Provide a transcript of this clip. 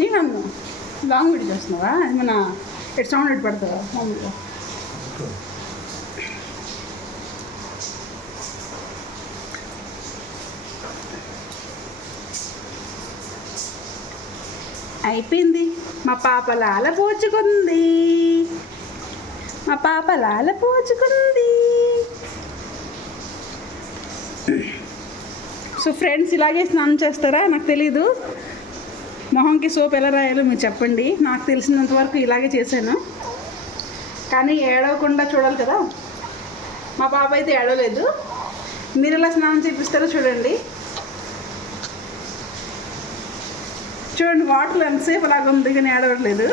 నేను long video చేస్తున్నావా? అది మన ఎట్ సౌండ్ ఎట్ పడుతుందా మామూలుగా? అయిపోయింది. మా పాప లాల పోచుకుంది. మా పాప లాల పోచుకుంది. సో ఫ్రెండ్స్, ఇలాగే స్నానం చేస్తారా? నాకు తెలీదు. మొహంకి సోప్ ఎలా రాయాలో మీరు చెప్పండి. నాకు తెలిసినంత వరకు ఇలాగే చేశాను. కానీ ఏడవకుండా చూడాలి కదా. మా పాప అయితే ఏడవలేదు. మీరు ఎలా స్నానం చేపిస్తారో చూడండి. చూడండి, వాటర్ ఎంతసేపు అలాగ ఉంది కానీ ఏడవట్లేదు.